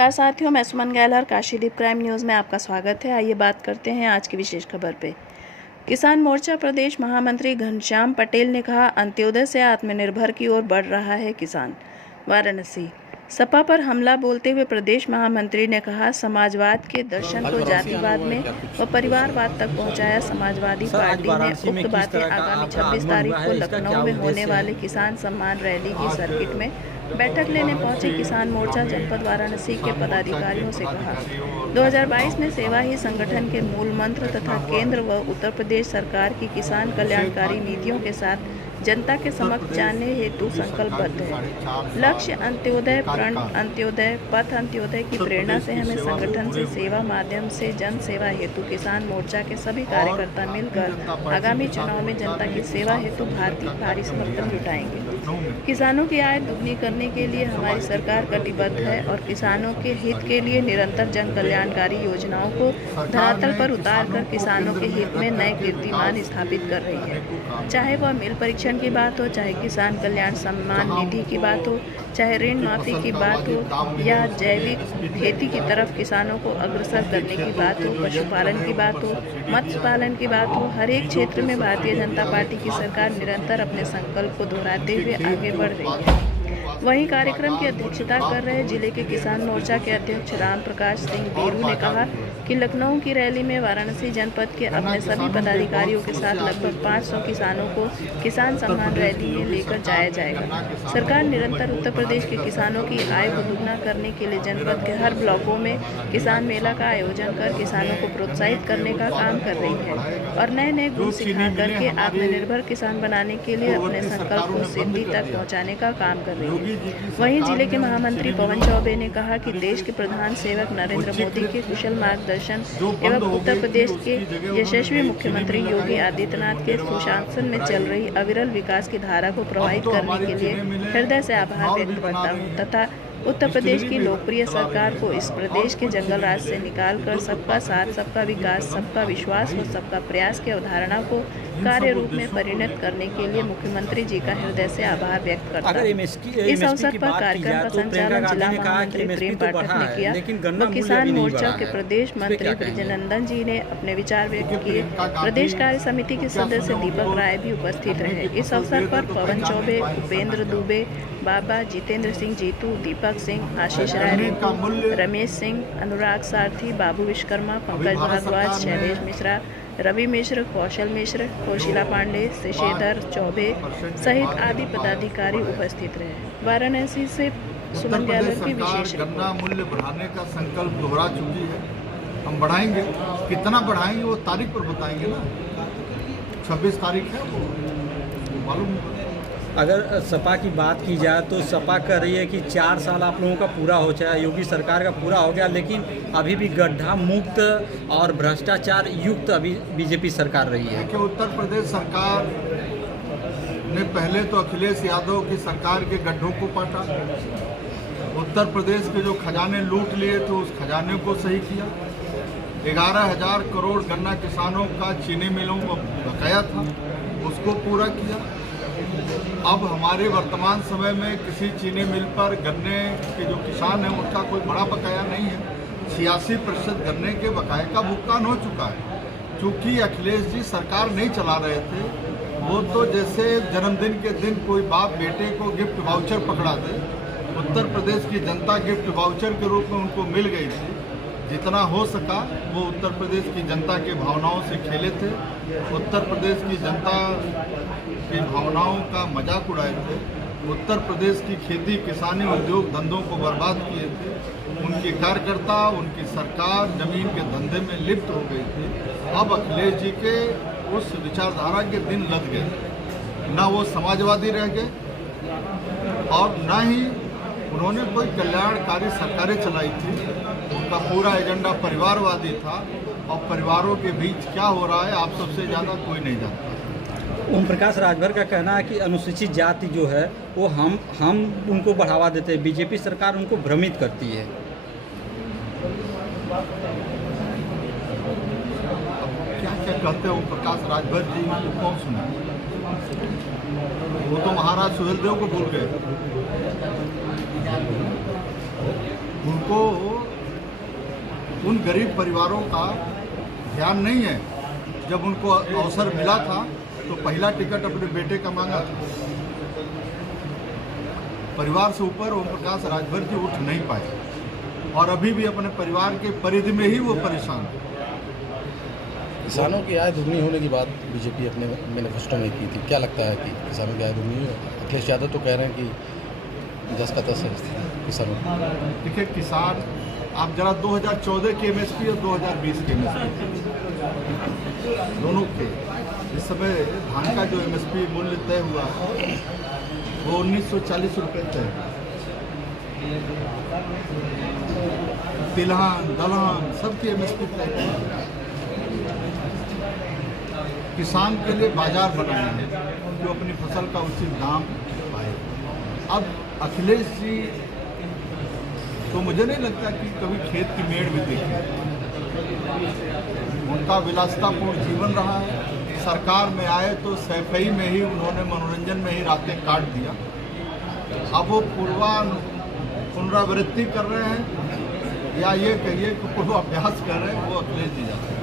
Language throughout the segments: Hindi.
नमस्कार साथियों, मैं सुमन गैलर काशीदीप क्राइम न्यूज़ में आपका स्वागत है। आइए बात करते हैं आज की विशेष खबर पे। किसान मोर्चा प्रदेश महामंत्री घनश्याम पटेल ने कहा, अंत्योदय से आत्मनिर्भर की ओर बढ़ रहा है किसान। वाराणसी सपा पर हमला बोलते हुए प्रदेश महामंत्री ने कहा, समाजवाद के दर्शन को जातिवाद में व परिवारवाद तक पहुंचाया। समाजवादी पार्टी ने उक्त बातें आगामी 26 तारीख को लखनऊ में होने वाले किसान सम्मान रैली की सर्किट में बैठक लेने पहुंचे किसान मोर्चा जनपद वाराणसी के पदाधिकारियों से कहा। 2022 में सेवा ही संगठन के मूल मंत्र तथा केंद्र व उत्तर प्रदेश सरकार की किसान कल्याणकारी नीतियों के साथ जनता के समक्ष जाने हेतु संकल्पबद्ध है। लक्ष्य अंत्योदय, प्रण अंत्योदय, पथ अंत्योदय की प्रेरणा से हमें संगठन से सेवा माध्यम से जन सेवा हेतु किसान मोर्चा के सभी कार्यकर्ता मिलकर आगामी चुनाव में जनता की सेवा हेतु भारी समर्थन जुटाएंगे। किसानों की आय दुगनी करने के लिए हमारी सरकार कटिबद्ध है और किसानों के हित के लिए निरंतर जन कल्याणकारी योजनाओं को धरातल पर उतारकर किसानों के हित में नए कीर्तिमान स्थापित कर रही है। चाहे वह मिल परीक्षण की बात हो, चाहे किसान कल्याण सम्मान निधि की बात हो, चाहे ऋण माफी की बात हो या जैविक खेती की तरफ किसानों को अग्रसर करने की बात हो, पशुपालन की बात हो, मत्स्य पालन की बात हो, हर एक क्षेत्र में भारतीय जनता पार्टी की सरकार निरंतर अपने संकल्प को दोहराते हुए आगे बढ़ रही है। वहीं कार्यक्रम की अध्यक्षता कर रहे जिले के किसान मोर्चा के अध्यक्ष राम प्रकाश सिंह बीरू ने कहा कि लखनऊ की रैली में वाराणसी जनपद के अपने सभी पदाधिकारियों के साथ लगभग 500 किसानों को किसान सम्मान रैली में लेकर जाया जाएगा। सरकार निरंतर उत्तर प्रदेश के किसानों की आय को दुगना करने के लिए जनपद के हर ब्लॉकों में किसान मेला का आयोजन कर किसानों को प्रोत्साहित करने का काम कर रही है और नए नए गुण सिखा करके आत्मनिर्भर किसान बनाने के लिए अपने संकल्प को सिद्धि तक पहुँचाने का काम कर रही है। वहीं जिले के महामंत्री पवन चौबे ने कहा कि देश के प्रधान सेवक नरेंद्र मोदी के कुशल मार्गदर्शन एवं उत्तर प्रदेश के यशस्वी मुख्यमंत्री योगी आदित्यनाथ के सुशासन में चल रही अविरल विकास की धारा को प्रवाहित करने के लिए हृदय से आभार व्यक्त करता हूँ तथा उत्तर प्रदेश की लोकप्रिय सरकार को इस प्रदेश के जंगल राज से निकालकर सबका साथ, सबका विकास, सबका विश्वास व सबका प्रयास की अवधारणा को कार्य रूप में परिणत करने के लिए मुख्यमंत्री जी का हृदय से आभार व्यक्त करता हूँ। इस अवसर पर कार्यक्रम का संचालन जिला महामंत्री प्रेम पाठक ने किया व किसान मोर्चा के प्रदेश मंत्री ब्रजनंदन जी ने अपने विचार व्यक्त किए। प्रदेश कार्य समिति के सदस्य दीपक राय भी उपस्थित रहे। इस अवसर पर पवन चौबे, उपेंद्र दुबे, बाबा, जितेंद्र सिंह जीतू, दीपक सिंह, आशीष राय, रमेश सिंह, अनुराग सारथी, बाबू विश्वकर्मा, पंकज भारद्वाज, शैलेश मिश्रा, रवि मिश्र, कौशल मिश्र, कौशिला पांडे, शेषेधर चौबे सहित आदि पदाधिकारी उपस्थित रहे। वाराणसी से सुमन गैलर की विशेष रिपोर्ट। गन्ना मूल्य बढ़ाने का संकल्प दोहरा चुकी है। हम बढ़ाएंगे, कितना बढ़ाएंगे वो तारीख पर बताएंगे ना। 26 तारीख है वो मालूम। अगर सपा की बात की जाए तो सपा कह रही है कि 4 साल आप लोगों का पूरा हो जाए, योगी सरकार का पूरा हो गया, लेकिन अभी भी गड्ढा मुक्त और भ्रष्टाचार युक्त अभी बीजेपी सरकार रही है। कि उत्तर प्रदेश सरकार ने पहले तो अखिलेश यादव की सरकार के गड्ढों को पाटा, उत्तर प्रदेश के जो खजाने लूट लिए थे उस खजाने को सही किया। 11,000 करोड़ गन्ना किसानों का चीनी मिलों को बकाया था, उसको पूरा किया। अब हमारे वर्तमान समय में किसी चीनी मिल पर गन्ने के जो किसान हैं उनका कोई बड़ा बकाया नहीं है। 86% गन्ने के बकाये का भुगतान हो चुका है। चूँकि अखिलेश जी सरकार नहीं चला रहे थे, वो तो जैसे जन्मदिन के दिन कोई बाप बेटे को गिफ्ट वाउचर पकड़ा दे, उत्तर प्रदेश की जनता गिफ्ट वाउचर के रूप में उनको मिल गई थी। जितना हो सका वो उत्तर प्रदेश की जनता के भावनाओं से खेले थे, उत्तर प्रदेश की जनता की भावनाओं का मजाक उड़ाए थे, उत्तर प्रदेश की खेती किसानी उद्योग धंधों को बर्बाद किए थे। उनके कार्यकर्ता, उनकी सरकार जमीन के धंधे में लिप्त हो गई थी। अब अखिलेश जी के उस विचारधारा के दिन लद गए। ना वो समाजवादी रह गए और ना ही उन्होंने कोई कल्याणकारी सरकारें चलाई थी। उनका पूरा एजेंडा परिवारवादी था और परिवारों के बीच क्या हो रहा है आप सबसे ज़्यादा कोई नहीं जानता। ओम प्रकाश राजभर का कहना है कि अनुसूचित जाति जो है वो हम उनको बढ़ावा देते हैं, बीजेपी सरकार उनको भ्रमित करती है। क्या क्या कहते हैं ओम प्रकाश राजभर जी को कौन सुना? वो तो महाराज सुहेलदेव को भूल गए। उनको उन गरीब परिवारों का ध्यान नहीं है। जब उनको अवसर मिला था तो पहला टिकट अपने बेटे का मांगा था। परिवार से ऊपर ओम प्रकाश राजभर जी उठ नहीं पाए और अभी भी अपने परिवार के परिधि में ही वो परेशान है। किसानों की आय दुगनी होने की बात बीजेपी अपने मैनिफेस्टो में की थी। क्या लगता है कि किसानों की आय दुगनी हुई? अखिलेश यादव तो कह रहे हैं कि 10 का 10 है किसानों। देखिए, किसान आप जरा 2014 के एमएसपी और 2020 के एमएसपी दोनों के इस समय धान का जो एमएसपी मूल्य तय हुआ है वो 1940 रुपये तय है। तिलहन दलहन सबकी एमएसपी तय है। किसान के लिए बाजार बनाया है जो अपनी फसल का उचित दाम पाए। अब अखिलेश जी तो मुझे नहीं लगता कि कभी खेत की मेड़ भी देखे। उनका विलासितापूर्ण जीवन रहा है। सरकार में आए तो सैफई में ही उन्होंने मनोरंजन में ही रातें काट दिया। अब वो पुनरावृत्ति कर रहे हैं या ये कहिए कि पूर्वाभ्यास कर रहे हैं, वो अखिलेश जी जाते हैं।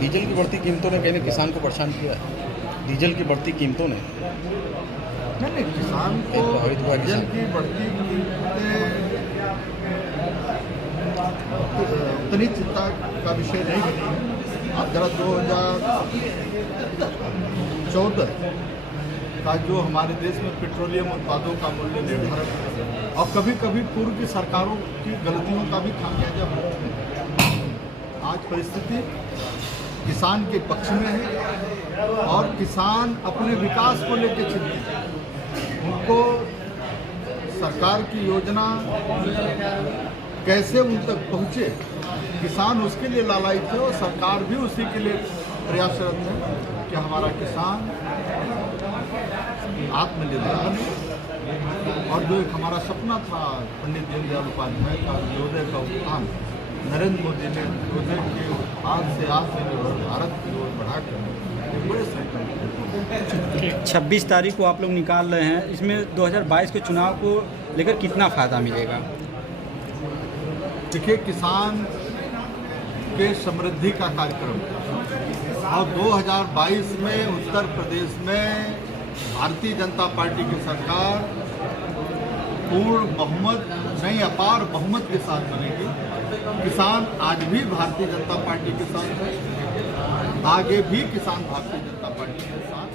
डीजल की बढ़ती कीमतों ने कहीं किसान को परेशान किया है। डीजल की बढ़ती कीमतों ने नहीं, किसान को डीजल की बढ़ती कीमतें उतनी चिंता का विषय नहीं बनी। आप जरा 2014 का जो हमारे देश में पेट्रोलियम उत्पादों का मूल्य निर्धारण और कभी कभी पूर्व की सरकारों की गलतियों का भी खामियाजा भुगतना है। आज परिस्थिति किसान के पक्ष में है और किसान अपने विकास को लेकर चिंतित है। उनको सरकार की योजना कैसे उन तक पहुँचे, किसान उसके लिए लालायित है और सरकार भी उसी के लिए प्रयासरत है कि हमारा किसान आत्मनिर्भर बने। और जो एक हमारा सपना था पंडित दीनदयाल उपाध्याय का अंत्योदय का उत्थान, नरेंद्र मोदी ने अंत्योदय के आज से आत्मनिर्भर भारत की ओर बढ़ाकर बड़े संकल्प। 26 तारीख को आप लोग निकाल रहे हैं, इसमें 2022 के चुनाव को लेकर कितना फ़ायदा मिलेगा? देखिए, किसान के समृद्धि का कार्यक्रम और 2022 में उत्तर प्रदेश में भारतीय जनता पार्टी की सरकार पूर्ण बहुमत नहीं अपार बहुमत के साथ बनेगी। किसान आज भी भारतीय जनता पार्टी के साथ है, आगे भी किसान भारतीय जनता पार्टी के साथ